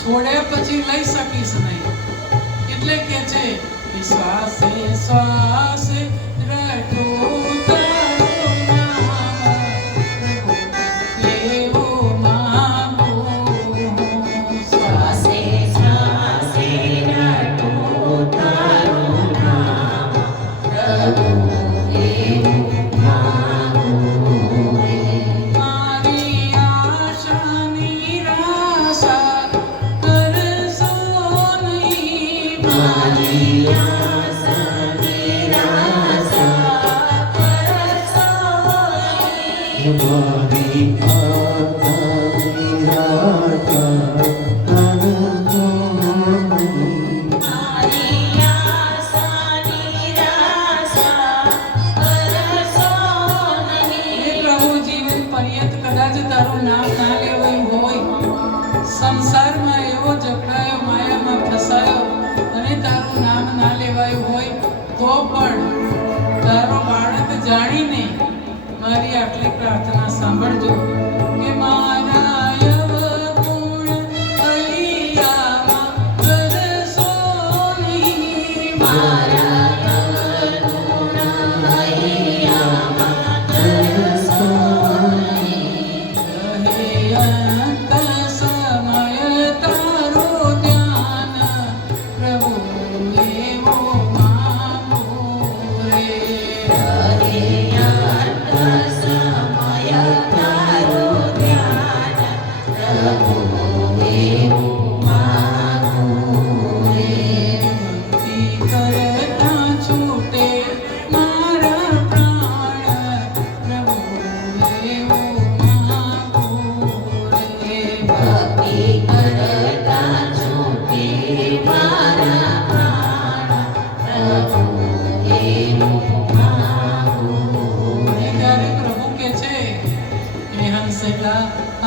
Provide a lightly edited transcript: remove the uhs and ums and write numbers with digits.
છોડે પછી લઈ શકીશ નહીં, એટલે કે છે શ્વાસે શ્વાસે રટું તારું નામ, લેવો માંગુ શ્વાસે શ્વાસે રટું તારું નામ, પ્રભુ લેવું માંગુ મારી આશા નિરાશા સંસારમાં એવો જકડાયો, માયામાં ફસાયો અને તારું નામ ના લેવાયું હોય તો પણ તારો બાળક જાણીને મારી આટલી પ્રાર્થના સાંભળજો કે મારા અવગુણ કલિયામાં કરશો નહીં, મારા અવગુણ કલિયામાં કરશો નહીં, રહે અંત સમય તારો ધ્યાન, પ્રભુ લેવો માંગુ રે, રહે અંત સમય તારો ધ્યાન, પ્રભુ લેવો માંગુ રે, ભક્તિ કરતા છૂટે મારા પ્રાણ, પ્રભુ લેવો માંગુ રે, ભક્તિ કરતા છૂટે મારા